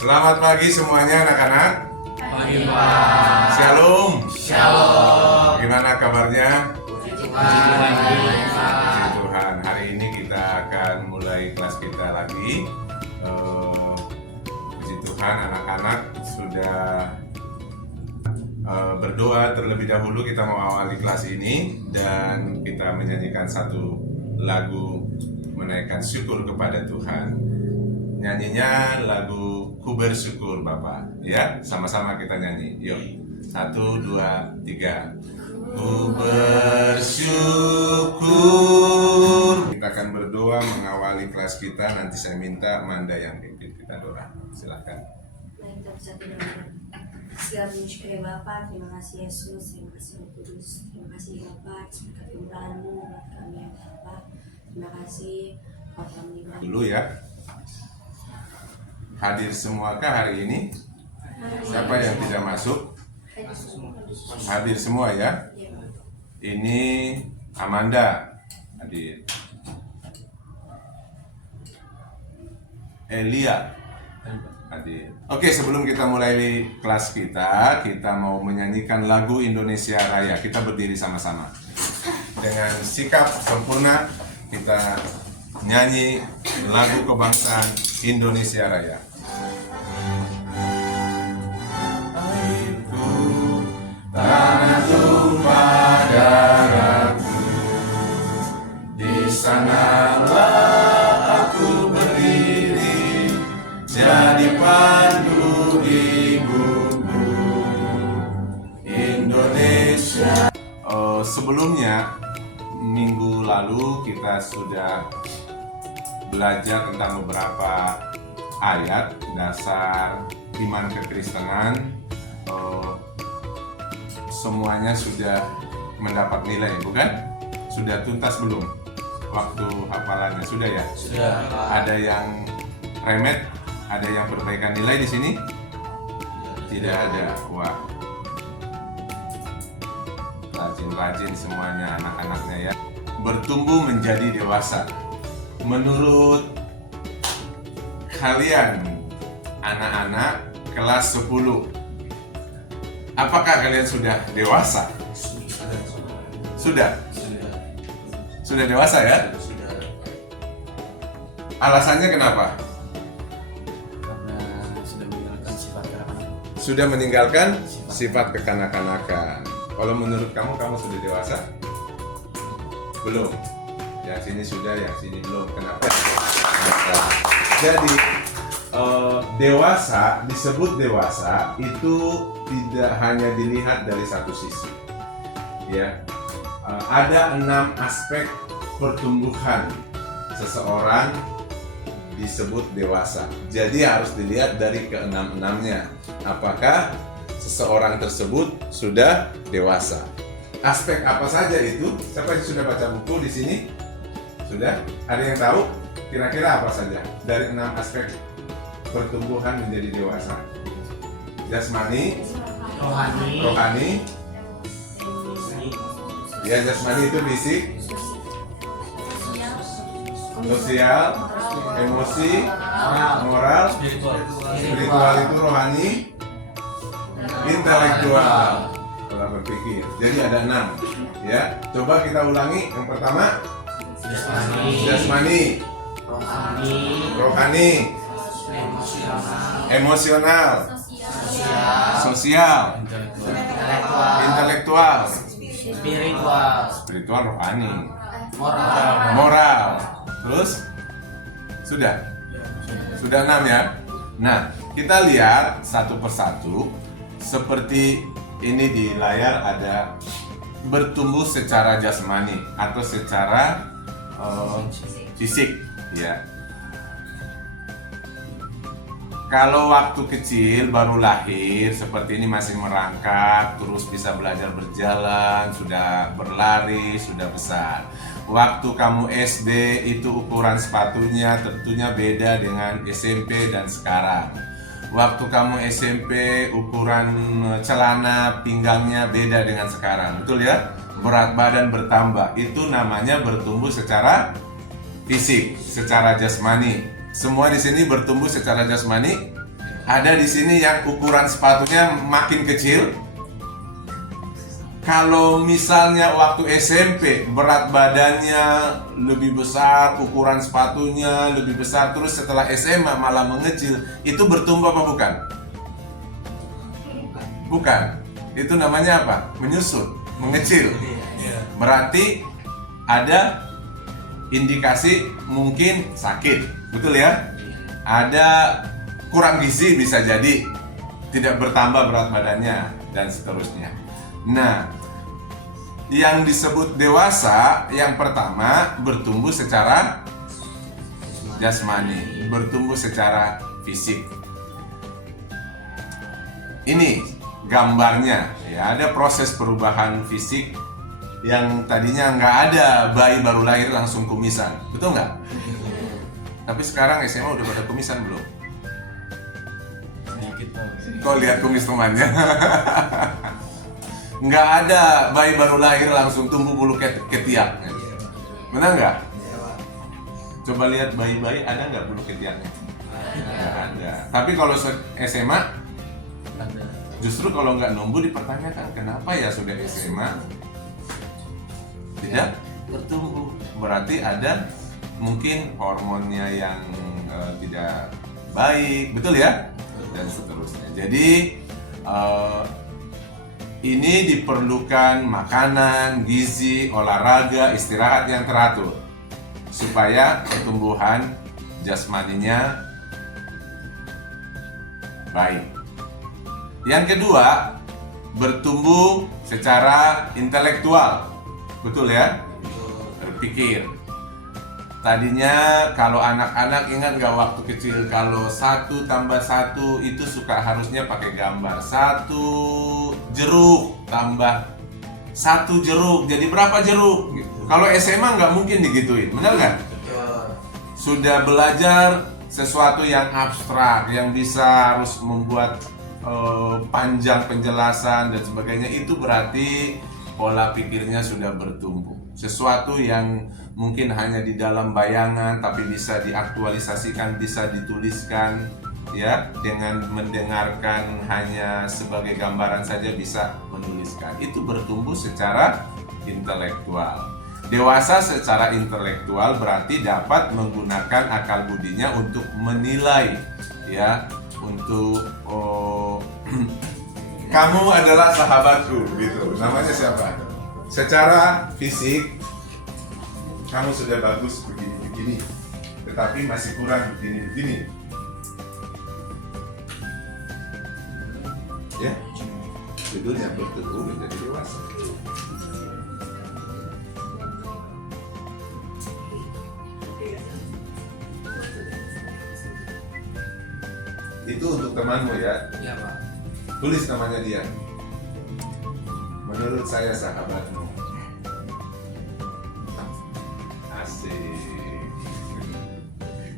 Selamat pagi semuanya anak-anak. Pagi Pak. Shalom. Shalom. Gimana kabarnya? Puji Puji Tuhan. Hari ini kita akan mulai kelas kita lagi. Puji Tuhan anak-anak sudah berdoa terlebih dahulu. Kita mau awali kelas ini dan kita menyanyikan satu lagu menaikkan syukur kepada Tuhan. Nyanyinya lagu Ku Bersyukur Bapak, ya, sama-sama kita nyanyi. Yuk, 1, 2, 3. Ku bersyukur. Kita akan berdoa mengawali kelas kita. Nanti saya minta Manda yang pimpin kita doa. Silakan. Baik, kita bisa berdoa. Segala puji kepada Bapa, terima kasih Yesus, terima kasih Roh Kudus, terima kasih Bapa, berkat kemurahan-Mu buat kami ya Bapa. Terima kasih Bapa menerima. Dulu ya. Hadir semuakah hari ini? Siapa yang tidak masuk? Hadir semua ya. Ini Amanda hadir. Elia hadir. Oke, sebelum kita mulai kelas kita mau menyanyikan lagu Indonesia Raya. Kita berdiri sama-sama. Dengan sikap sempurna kita nyanyi lagu kebangsaan Indonesia Raya. Airku, tanah tumpah darahku, di sanalah aku berdiri, jadi pandu ibuku, Indonesia. Sebelumnya, minggu lalu kita sudah belajar tentang beberapa ayat dasar iman kekristenan. Semuanya sudah mendapat nilai, bukan? Sudah tuntas belum? Waktu hafalannya sudah ya? Sudah. Ada yang remet? Ada yang perbaikan nilai di sini? Tidak ada. Wah, rajin-rajin semuanya anak-anaknya ya. Bertumbuh menjadi dewasa. Menurut kalian anak-anak kelas 10, apakah kalian sudah dewasa? Sudah? Sudah dewasa ya? Alasannya kenapa? Karena sudah meninggalkan sifat kekanak-kanakan. Sudah meninggalkan sifat kekanak-kanakan. Kalau menurut kamu sudah dewasa? Belum. Yang sini sudah, yang sini belum. Kenapa? Jadi dewasa, disebut dewasa itu tidak hanya dilihat dari satu sisi. Ya, ada 6 aspek pertumbuhan seseorang disebut dewasa. Jadi harus dilihat dari ke-6-6-nya. Apakah seseorang tersebut sudah dewasa? Aspek apa saja itu? Siapa yang sudah baca buku di sini? Sudah? Ada yang tahu? Kira-kira apa saja dari 6 aspek pertumbuhan menjadi dewasa? Jasmani, rohani, ya jasmani itu fisik, sosial, emosi, moral, spiritual itu rohani, intelektual. Kalau berpikir. Jadi ada 6. Ya, coba kita ulangi. Yang pertama, jasmani, rohani, emosional, sosial, intelektual, spiritual rohani, moral. Terus sudah 6 ya. Nah, kita lihat satu persatu. Seperti ini di layar ada bertumbuh secara jasmani atau secara fisik, ya. Kalau waktu kecil baru lahir seperti ini masih merangkak, terus bisa belajar berjalan, sudah berlari, sudah besar. Waktu kamu SD itu ukuran sepatunya tentunya beda dengan SMP dan sekarang. Waktu kamu SMP ukuran celana pinggangnya beda dengan sekarang, betul ya? Berat badan bertambah, itu namanya bertumbuh secara fisik, secara jasmani. Semua di sini bertumbuh secara jasmani? Ada di sini yang ukuran sepatunya makin kecil. Kalau misalnya waktu SMP berat badannya lebih besar, ukuran sepatunya lebih besar, terus setelah SMA malah mengecil, itu bertumbuh apa bukan? Bukan. Itu namanya apa? Menyusut, mengecil. Berarti ada indikasi mungkin sakit, betul ya? Ada kurang gizi bisa jadi, tidak bertambah berat badannya dan seterusnya. Nah, yang disebut dewasa yang pertama bertumbuh secara jasmani, bertumbuh secara fisik. Ini gambarnya, ya, ada proses perubahan fisik yang tadinya nggak ada, bayi baru lahir langsung kumisan, betul nggak? Tapi sekarang SMA udah pada kumisan belum? Sedikit Pak. Kau lihat kumis temannya. Nggak ada bayi baru lahir langsung tumbuh bulu ketiak. Benar nggak? Coba lihat bayi-bayi, ada nggak bulu ketiaknya? Nggak ada. Tapi kalau SMA, Ada. justru kalau nggak numbuh dipertanyakan kenapa ya sudah SMA tidak bertumbuh. Berarti ada mungkin hormonnya yang tidak baik, betul ya? Dan seterusnya. Jadi ini diperlukan makanan, gizi, olahraga, istirahat yang teratur supaya pertumbuhan jasmaninya baik. Yang kedua, bertumbuh secara intelektual, betul ya? Berpikir. Tadinya kalau anak-anak ingat nggak waktu kecil kalau 1 tambah 1 itu suka harusnya pakai gambar 1 jeruk tambah 1 jeruk jadi berapa jeruk? Gitu. Kalau SMA nggak mungkin digituin, benar nggak? Sudah belajar sesuatu yang abstrak yang bisa harus membuat panjang penjelasan dan sebagainya, itu berarti pola pikirnya sudah bertumbuh. Sesuatu yang mungkin hanya di dalam bayangan tapi bisa diaktualisasikan, bisa dituliskan, ya, dengan mendengarkan hanya sebagai gambaran saja bisa menuliskan. Itu bertumbuh secara intelektual. Dewasa secara intelektual berarti dapat menggunakan akal budinya untuk menilai, ya, untuk kamu adalah sahabatku, gitu. Namanya siapa? Secara fisik kamu sudah bagus begini-begini, tetapi masih kurang begini-begini. Ya, judulnya bertumbuh menjadi dewasa. Itu untuk temanmu ya. Iya Pak. Tulis namanya dia. Menurut saya sahabatmu. Asik.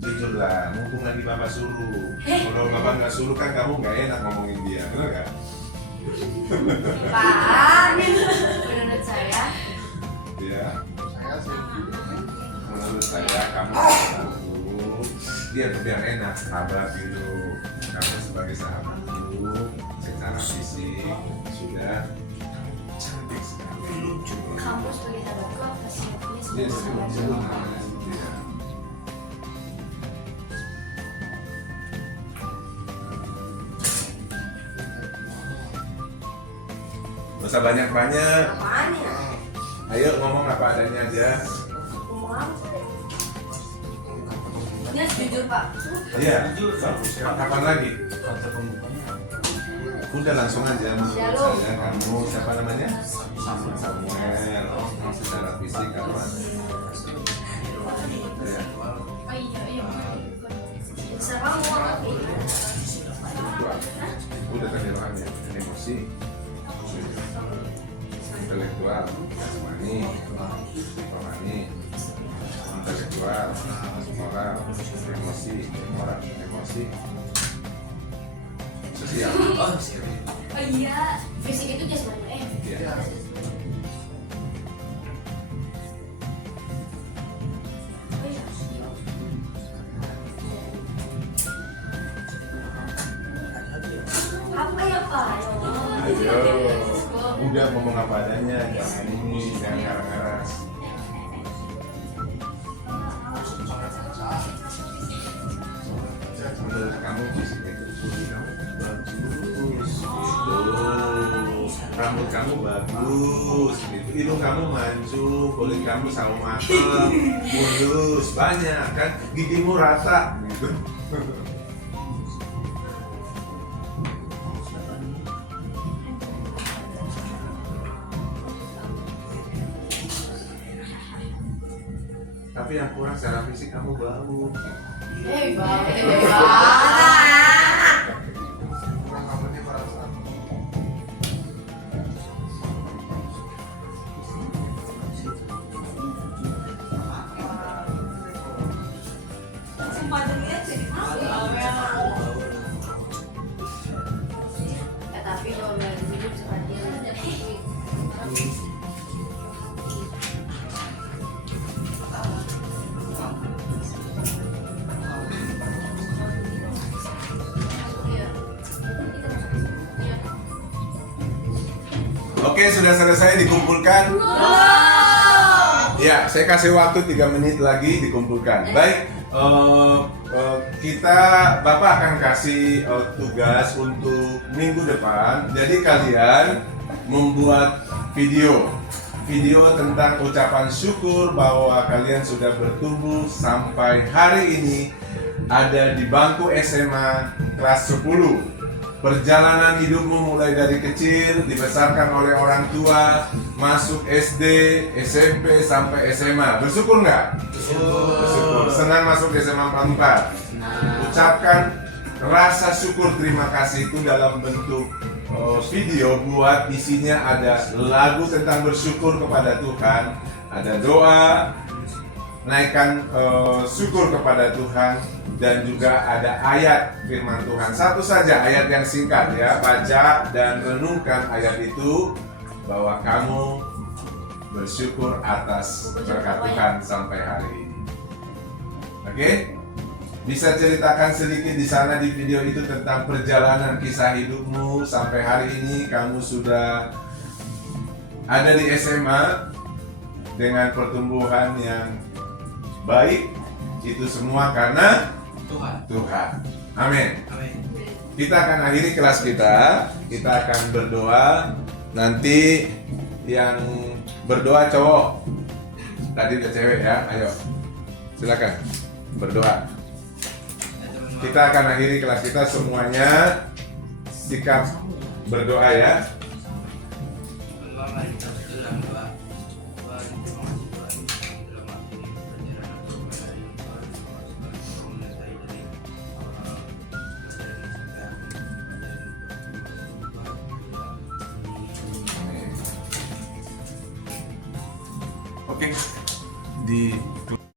Jujurlah, mumpung lagi Bapak suruh. Kalau Bapak nggak suruh kan kamu nggak enak ngomongin dia, benar nggak? Pak, menurut saya Ya. Menurut saya kamu sahabatku. Biar enak, sahabat gitu. Kamu sebagai sahabatku secara fisik sudah cantik sekali, lucu. kamu sebagai sahabatku apa sih? Dia Sebagai sebagai sahabatku. ya. Gak usah banyak-banyak. Apaan ya? Ayo ngomong apa adanya aja. Ngomong apa? Ini harus jujur Pak. Iya, bagus. Kapan lagi? Kata pembukaan. Udah langsung aja menurut Shalom. saya. Kamu siapa namanya? Samuel. Secara fisik apa? Ya. Bisa kamu ngomong Udah tadi orangnya emosi, intelektual, jasmani, rohani, intelektual, moral, emosi, sosial. Oh, siap. Oh iya, fisik itu jasmani. Ya. Apa ya Pak? Ayo, udah ngomong apa adanya, jangan ini, jangan ngarang-ngarang. Menurut kamu fisiknya itu kulit kamu bagus, gitu. Rambut kamu bagus, gitu. Hidung kamu mancung, kulit kamu sawo mateng, mulus, banyak kan, gigimu rata, gitu. Tapi yang kurang secara fisik kamu bau. Ya, tapi kalau lagi hidup seperti Oke, sudah selesai dikumpulkan. Ya, saya kasih waktu 3 menit lagi dikumpulkan. Baik, Bapak akan kasih tugas untuk minggu depan. Jadi kalian membuat video tentang ucapan syukur bahwa kalian sudah bertumbuh sampai hari ini ada di bangku SMA kelas 10. Perjalanan hidupmu mulai dari kecil, dibesarkan oleh orang tua, masuk SD, SMP, sampai SMA. Bersyukur nggak? Bersyukur. Senang masuk SMA 44. Ucapkan rasa syukur terima kasih itu dalam bentuk video, buat isinya ada lagu tentang bersyukur kepada Tuhan, ada doa, naikkan syukur kepada Tuhan, dan juga ada ayat firman Tuhan. Satu saja ayat yang singkat ya, baca dan renungkan ayat itu bahwa kamu bersyukur atas berkat Tuhan sampai hari ini. Oke? Bisa ceritakan sedikit di sana di video itu tentang perjalanan kisah hidupmu sampai hari ini kamu sudah ada di SMA dengan pertumbuhan yang baik. Itu semua karena Tuhan. Amin. Kita akan akhiri kelas kita. Kita akan berdoa. Nanti yang berdoa cowok. Tadi udah cewek ya. Ayo. Silakan berdoa. Kita akan akhiri kelas kita semuanya. Sikap berdoa ya. Oke, di